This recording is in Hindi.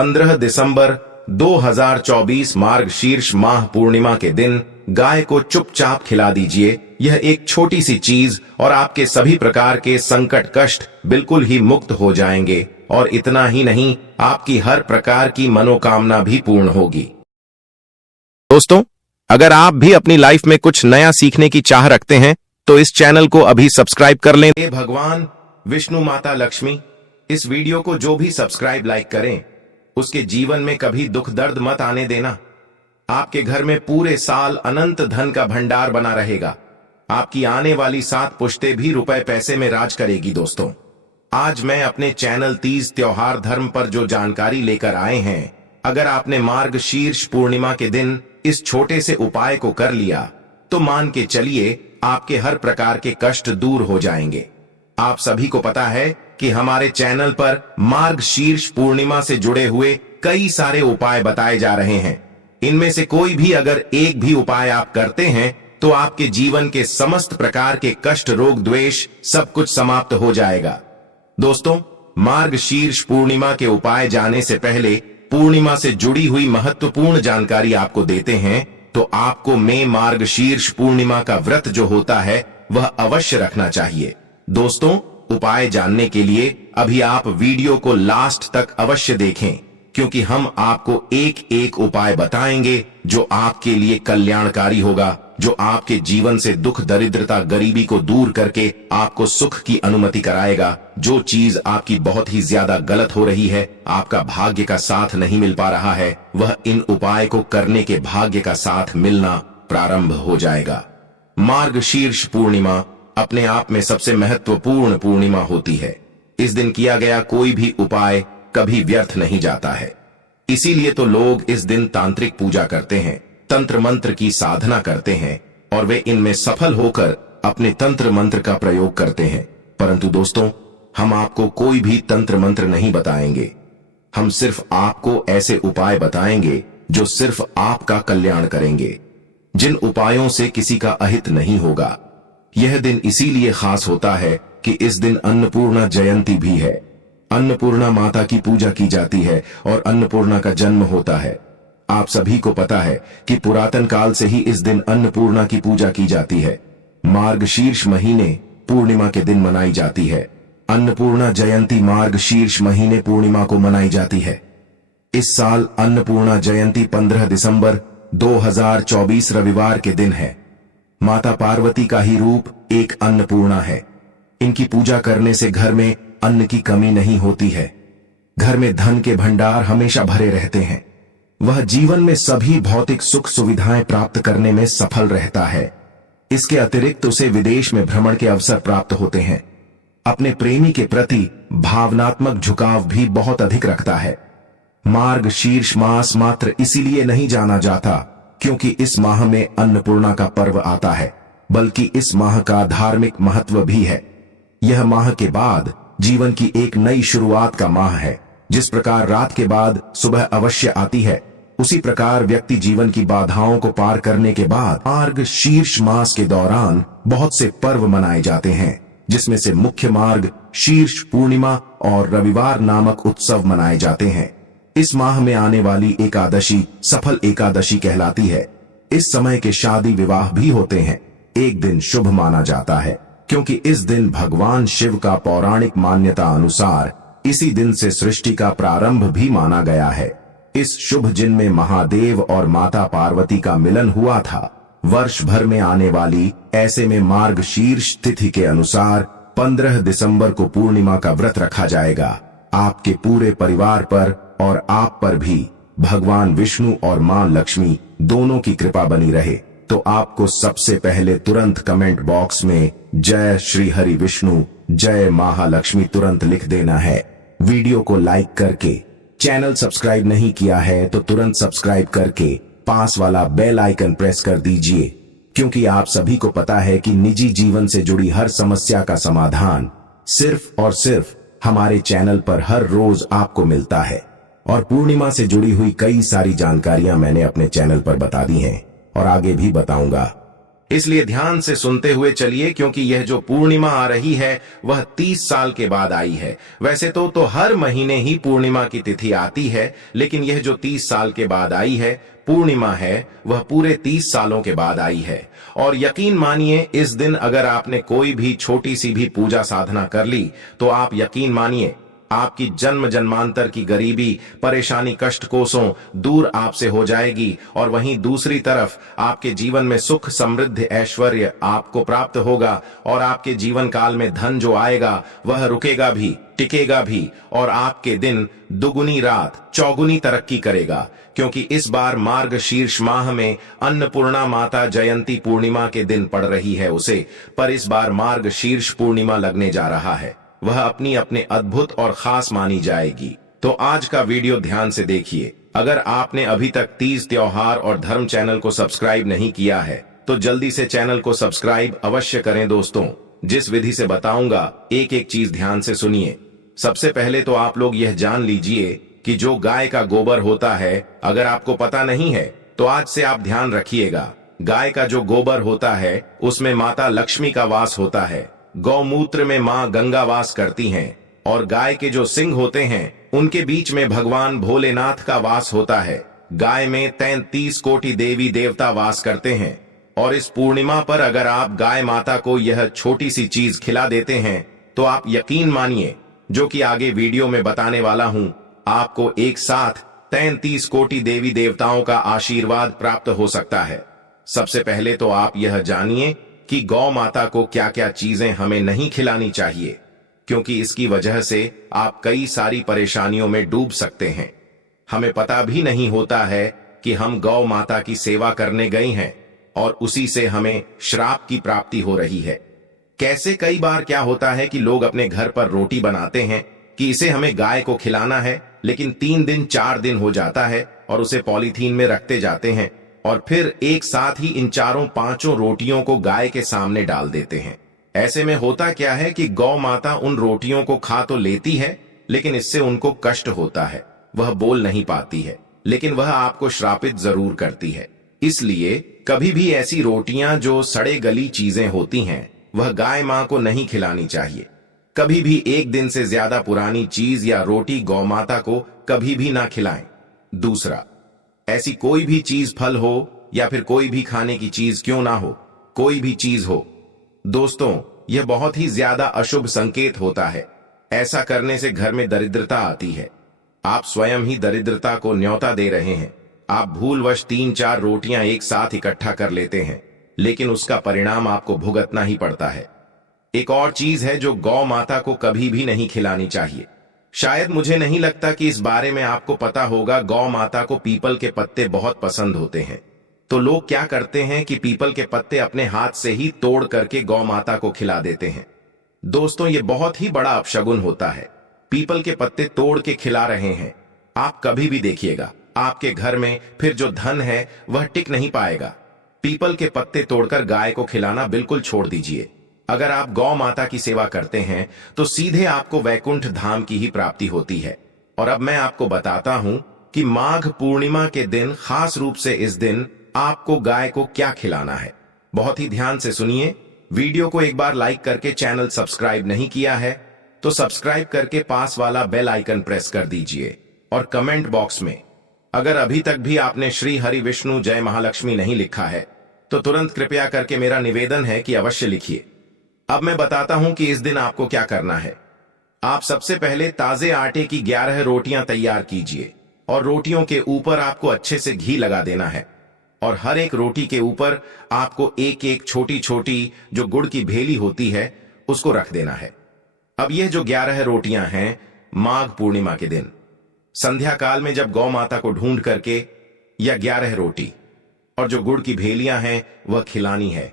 15 दिसंबर 2024 मार्गशीर्ष माह पूर्णिमा के दिन गाय को चुपचाप खिला दीजिए। यह एक छोटी सी चीज और आपके सभी प्रकार के संकट कष्ट बिल्कुल ही मुक्त हो जाएंगे। और इतना ही नहीं, आपकी हर प्रकार की मनोकामना भी पूर्ण होगी। दोस्तों, अगर आप भी अपनी लाइफ में कुछ नया सीखने की चाह रखते हैं तो इस चैनल को अभी सब्सक्राइब कर लें। हे भगवान विष्णु, माता लक्ष्मी, इस वीडियो को जो भी सब्सक्राइब लाइक करें उसके जीवन में कभी दुख दर्द मत आने देना। आपके घर में पूरे साल अनंत धन का भंडार बना रहेगा। आपकी आने वाली 7 पुश्तें भी रुपए पैसे में राज करेगी। दोस्तों, आज मैं अपने चैनल तीज त्योहार धर्म पर जो जानकारी लेकर आए हैं, अगर आपने मार्गशीर्ष पूर्णिमा के दिन इस छोटे से उपाय को कर लिया तो मान के चलिए आपके हर प्रकार के कष्ट दूर हो जाएंगे। आप सभी को पता है कि हमारे चैनल पर मार्गशीर्ष पूर्णिमा से जुड़े हुए कई सारे उपाय बताए जा रहे हैं। इनमें से कोई भी अगर एक भी उपाय आप करते हैं तो आपके जीवन के समस्त प्रकार के कष्ट, रोग, द्वेष सब कुछ समाप्त हो जाएगा। दोस्तों, मार्गशीर्ष पूर्णिमा के उपाय जाने से पहले पूर्णिमा से जुड़ी हुई महत्वपूर्ण जानकारी आपको देते हैं। तो आपको में मार्गशीर्ष पूर्णिमा का व्रत जो होता है वह अवश्य रखना चाहिए। दोस्तों, उपाय जानने के लिए अभी आप वीडियो को लास्ट तक अवश्य देखें, क्योंकि हम आपको एक एक उपाय बताएंगे जो आपके लिए कल्याणकारी होगा, जो आपके जीवन से दुख, दरिद्रता, गरीबी को दूर करके आपको सुख की अनुमति कराएगा। जो चीज आपकी बहुत ही ज्यादा गलत हो रही है, आपका भाग्य का साथ नहीं मिल पा रहा है, वह इन उपाय को करने के भाग्य का साथ मिलना प्रारंभ हो जाएगा। मार्गशीर्ष पूर्णिमा अपने आप में सबसे महत्वपूर्ण पूर्णिमा होती है। इस दिन किया गया कोई भी उपाय कभी व्यर्थ नहीं जाता है। इसीलिए तो लोग इस दिन तांत्रिक पूजा करते हैं, तंत्र मंत्र की साधना करते हैं और वे इनमें सफल होकर अपने तंत्र मंत्र का प्रयोग करते हैं। परंतु दोस्तों, हम आपको कोई भी तंत्र मंत्र नहीं बताएंगे। हम सिर्फ आपको ऐसे उपाय बताएंगे जो सिर्फ आपका कल्याण करेंगे, जिन उपायों से किसी का अहित नहीं होगा। यह दिन इसीलिए खास होता है कि इस दिन अन्नपूर्णा जयंती भी है। अन्नपूर्णा माता की पूजा की जाती है और अन्नपूर्णा का जन्म होता है। आप सभी को पता है कि पुरातन काल से ही इस दिन अन्नपूर्णा की पूजा की जाती है। मार्गशीर्ष महीने पूर्णिमा के दिन मनाई जाती है। अन्नपूर्णा जयंती मार्गशीर्ष महीने पूर्णिमा को मनाई जाती है। इस साल अन्नपूर्णा जयंती 15 दिसंबर 2024 रविवार के दिन है। माता पार्वती का ही रूप एक अन्नपूर्णा है। इनकी पूजा करने से घर में अन्न की कमी नहीं होती है। घर में धन के भंडार हमेशा भरे रहते हैं। वह जीवन में सभी भौतिक सुख सुविधाएं प्राप्त करने में सफल रहता है। इसके अतिरिक्त उसे विदेश में भ्रमण के अवसर प्राप्त होते हैं। अपने प्रेमी के प्रति भावनात्मक झुकाव भी बहुत अधिक रखता है। मार्गशीर्ष मास मात्र इसीलिए नहीं जाना जाता क्योंकि इस माह में अन्नपूर्णा का पर्व आता है, बल्कि इस माह का धार्मिक महत्व भी है। यह माह के बाद जीवन की एक नई शुरुआत का माह है। जिस प्रकार रात के बाद सुबह अवश्य आती है, उसी प्रकार व्यक्ति जीवन की बाधाओं को पार करने के बाद मार्गशीर्ष मास के दौरान बहुत से पर्व मनाए जाते हैं, जिसमें से मुख्य मार्ग शीर्ष पूर्णिमा और रविवार नामक उत्सव मनाए जाते हैं। इस माह में आने वाली एकादशी सफल एकादशी कहलाती है। इस समय के शादी विवाह भी होते हैं। एक दिन शुभ माना जाता है क्योंकि इस दिन भगवान शिव का पौराणिक मान्यता अनुसार इसी दिन से सृष्टि का प्रारंभ भी माना गया है। इस शुभ दिन में महादेव और माता पार्वती का मिलन हुआ था। वर्ष भर में आने वाली ऐसे में मार्गशीर्ष तिथि के अनुसार 15 दिसंबर को पूर्णिमा का व्रत रखा जाएगा। आपके पूरे परिवार पर और आप पर भी भगवान विष्णु और मां लक्ष्मी दोनों की कृपा बनी रहे। तो आपको सबसे पहले तुरंत कमेंट बॉक्स में जय श्री हरि विष्णु, जय महालक्ष्मी तुरंत लिख देना है। वीडियो को लाइक करके, चैनल सब्सक्राइब नहीं किया है तो तुरंत सब्सक्राइब करके पास वाला बेल आइकन प्रेस कर दीजिए, क्योंकि आप सभी को पता है कि निजी जीवन से जुड़ी हर समस्या का समाधान सिर्फ और सिर्फ हमारे चैनल पर हर रोज आपको मिलता है। और पूर्णिमा से जुड़ी हुई कई सारी जानकारियां मैंने अपने चैनल पर बता दी हैं और आगे भी बताऊंगा। इसलिए ध्यान से सुनते हुए चलिए, क्योंकि यह जो पूर्णिमा आ रही है वह 30 साल के बाद आई है। वैसे तो हर महीने ही पूर्णिमा की तिथि आती है, लेकिन यह जो 30 साल के बाद आई है पूर्णिमा है, वह पूरे 30 सालों के बाद आई है। और यकीन मानिए, इस दिन अगर आपने कोई भी छोटी सी भी पूजा साधना कर ली तो आप यकीन मानिए आपकी जन्म जन्मांतर की गरीबी, परेशानी, कष्ट कोसों दूर आपसे हो जाएगी। और वहीं दूसरी तरफ आपके जीवन में सुख, समृद्धि, ऐश्वर्य आपको प्राप्त होगा। और आपके जीवन काल में धन जो आएगा वह रुकेगा भी, टिकेगा भी, और आपके दिन दुगुनी, रात चौगुनी तरक्की करेगा। क्योंकि इस बार मार्गशीर्ष माह में अन्नपूर्णा माता जयंती पूर्णिमा के दिन पड़ रही है उसे, पर इस बार मार्गशीर्ष पूर्णिमा लगने जा रहा है। वह अपनी अपने अद्भुत और खास मानी जाएगी। तो आज का वीडियो ध्यान से देखिए। अगर आपने अभी तक तीज त्योहार और धर्म चैनल को सब्सक्राइब नहीं किया है तो जल्दी से चैनल को सब्सक्राइब अवश्य करें। दोस्तों, जिस विधि से बताऊंगा एक एक चीज ध्यान से सुनिए। सबसे पहले तो आप लोग यह जान लीजिए कि जो गाय का गोबर होता है, अगर आपको पता नहीं है तो आज से आप ध्यान रखिएगा। गाय का जो गोबर होता है उसमें माता लक्ष्मी का वास होता है। गौमूत्र में मां गंगा वास करती हैं, और गाय के जो सिंग होते हैं उनके बीच में भगवान भोलेनाथ का वास होता है। गाय में 33 कोटि देवी देवता वास करते हैं। और इस पूर्णिमा पर अगर आप गाय माता को यह छोटी सी चीज खिला देते हैं तो आप यकीन मानिए, जो कि आगे वीडियो में बताने वाला हूं, आपको एक साथ 33 कोटि देवी देवताओं का आशीर्वाद प्राप्त हो सकता है। सबसे पहले तो आप यह जानिए कि गौ माता को क्या क्या चीजें हमें नहीं खिलानी चाहिए, क्योंकि इसकी वजह से आप कई सारी परेशानियों में डूब सकते हैं। हमें पता भी नहीं होता है कि हम गौ माता की सेवा करने गए हैं और उसी से हमें श्राप की प्राप्ति हो रही है। कैसे कई बार क्या होता है कि लोग अपने घर पर रोटी बनाते हैं कि इसे हमें गाय को खिलाना है, लेकिन 3 दिन 4 दिन हो जाता है और उसे पॉलीथीन में रखते जाते हैं और फिर एक साथ ही इन 4-5 रोटियों को गाय के सामने डाल देते हैं। ऐसे में होता क्या है कि गौ माता उन रोटियों को खा तो लेती है, लेकिन इससे उनको कष्ट होता है। वह बोल नहीं पाती है, लेकिन वह आपको श्रापित जरूर करती है। इसलिए कभी भी ऐसी रोटियां जो सड़े गली चीजें होती हैं वह गाय मां को नहीं खिलानी चाहिए। कभी भी 1 दिन से ज्यादा पुरानी चीज या रोटी गौ माता को कभी भी ना खिलाएं। दूसरा, ऐसी कोई भी चीज, फल हो या फिर कोई भी खाने की चीज क्यों ना हो, कोई भी चीज हो, दोस्तों यह बहुत ही ज्यादा अशुभ संकेत होता है। ऐसा करने से घर में दरिद्रता आती है। आप स्वयं ही दरिद्रता को न्योता दे रहे हैं। आप भूलवश 3-4 रोटियां एक साथ इकट्ठा कर लेते हैं, लेकिन उसका परिणाम आपको भुगतना ही पड़ता है। एक और चीज है जो गौ माता को कभी भी नहीं खिलानी चाहिए। शायद मुझे नहीं लगता कि इस बारे में आपको पता होगा। गौ माता को पीपल के पत्ते बहुत पसंद होते हैं, तो लोग क्या करते हैं कि पीपल के पत्ते अपने हाथ से ही तोड़ करके गौ माता को खिला देते हैं। दोस्तों, ये बहुत ही बड़ा अपशगुन होता है। पीपल के पत्ते तोड़ के खिला रहे हैं। आप कभी भी देखिएगा आपके घर में फिर जो धन है वह टिक नहीं पाएगा। पीपल के पत्ते तोड़कर गाय को खिलाना बिल्कुल छोड़ दीजिए। अगर आप गौ माता की सेवा करते हैं तो सीधे आपको वैकुंठ धाम की ही प्राप्ति होती है। और अब मैं आपको बताता हूं कि माघ पूर्णिमा के दिन, खास रूप से इस दिन, आपको गाय को क्या खिलाना है। बहुत ही ध्यान से सुनिए। वीडियो को एक बार लाइक करके चैनल सब्सक्राइब नहीं किया है तो सब्सक्राइब करके पास वाला बेल आइकन प्रेस कर दीजिए। और कमेंट बॉक्स में अगर अभी तक भी आपने श्री हरि विष्णु जय महालक्ष्मी नहीं लिखा है तो तुरंत कृपया करके मेरा निवेदन है कि अवश्य लिखिए। अब मैं बताता हूं कि इस दिन आपको क्या करना है। आप सबसे पहले ताजे आटे की 11 रोटियां तैयार कीजिए और रोटियों के ऊपर आपको अच्छे से घी लगा देना है। और हर एक रोटी के ऊपर आपको एक एक छोटी छोटी जो गुड़ की भेली होती है उसको रख देना है। अब यह जो 11 रोटियां हैं, माघ पूर्णिमा के दिन संध्या काल में जब गौ माता को ढूंढ करके यह 11 रोटी और जो गुड़ की भेलियां हैं वह खिलानी है।